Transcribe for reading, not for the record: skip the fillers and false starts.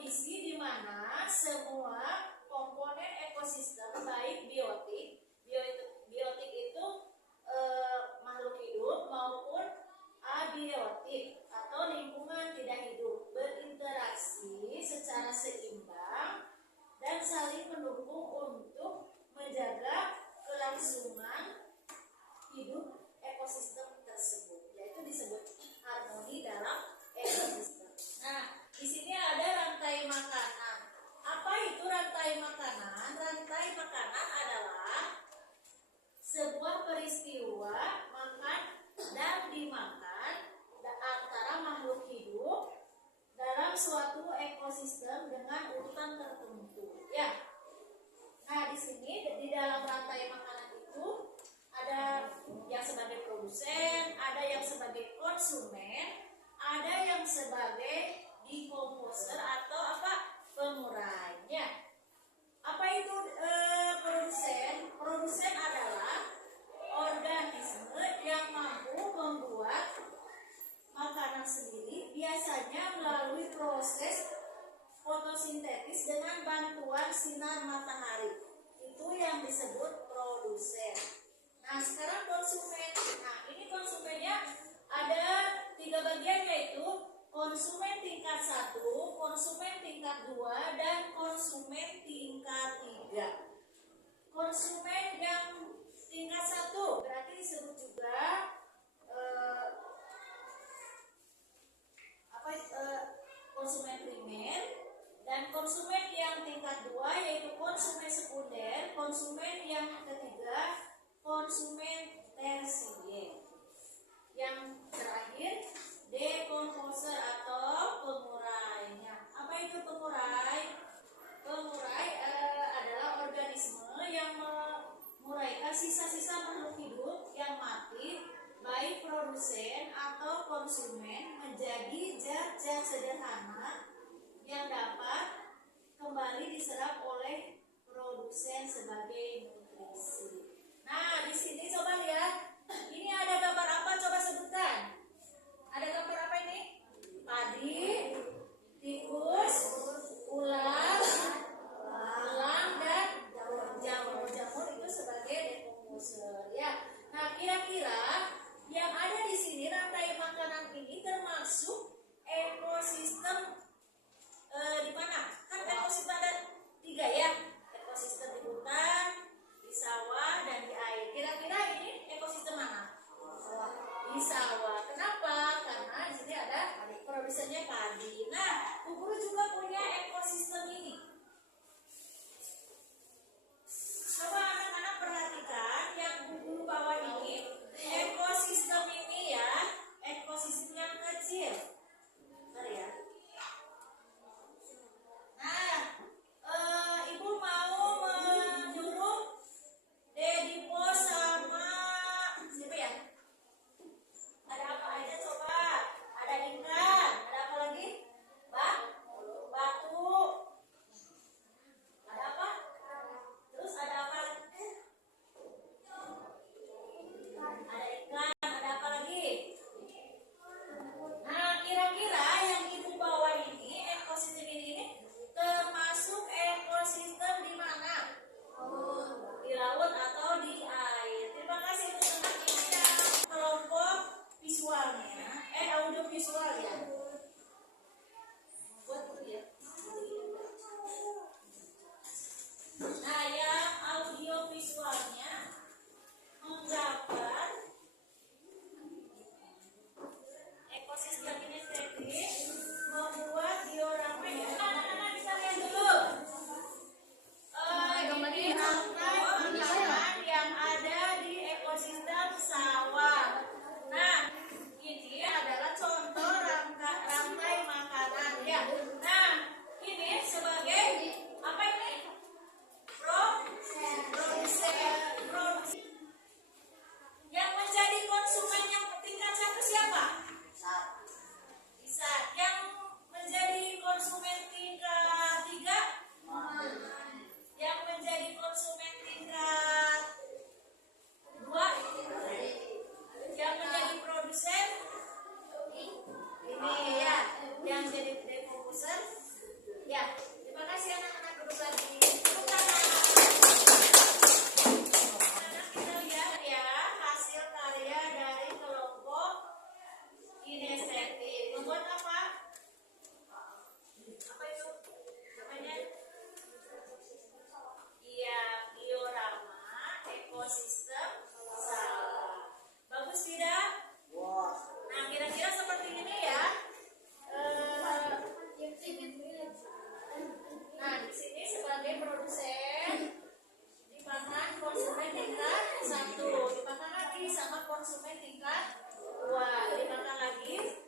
kondisi di mana semua komponen ekosistem baik biotik itu makhluk hidup maupun abiotik atau lingkungan tidak hidup berinteraksi secara seimbang dan saling mendukung untuk menjaga kelangsungan hidup ekosistem tersebut, yaitu disebut harmoni dalam ekosistem. Nah, di sini ada rantai makanan. Apa itu rantai makanan? Rantai makanan adalah sebuah peristiwa makan dan dimakan antara makhluk hidup dalam suatu ekosistem dengan urutan tertentu. Ya. Nah, di sini di dalam rantai makanan itu ada yang sebagai produsen, ada yang sebagai konsumen, ada yang sebagai decomposer atau pengurai. Ya. Apa itu produsen? Produsen adalah organisme yang mampu membuat makanan sendiri, biasanya melalui proses fotosintetis dengan bantuan sinar matahari. Itu yang disebut produsen. Nah, sekarang konsumen. Nah, ini konsumennya ada 3 bagian, yaitu konsumen tingkat 1, konsumen tingkat 2, dan konsumen tingkat 3. Konsumen yang tingkat 1 berarti disebut juga konsumen primer, dan konsumen yang tingkat 2 yaitu konsumen sekunder, konsumen yang ketiga konsumen tersier. Yang terakhir decomposer atau pengurainya. Apa itu pengurai? Pengurai adalah organisme yang menguraikan sisa-sisa makhluk hidup yang mati, baik produsen atau konsumen, menjadi zat-zat sederhana yang dapat kembali diserap oleh produsen sebagai nutrisi. Nah, di sini coba lihat. Ini ada gambar apa? Coba sebutkan. Ada gambar apa ini? Padi, tikus, ular, elang, dan jamur. Jamur itu sebagai decomposer. Ya. Nah, kira-kira yang ada di sini rantai makanan ini termasuk ekosistem di mana? Kan ekosistem ada 3 ya. Ekosistem di hutan, di sawah, dan di air. Kira-kira ini ekosistem mana? Di sawah. Kenapa? Karena di sini ada produsennya padi. Nah, Bu Guru juga punya ekosistem ini. Coba anak-anak perhatikan yang Bu Guru bawa ini. Ekosistem ini ya, ekosistem yang kecil. Bentar ya. sama konsumen tingkat 2. Dimakan lagi.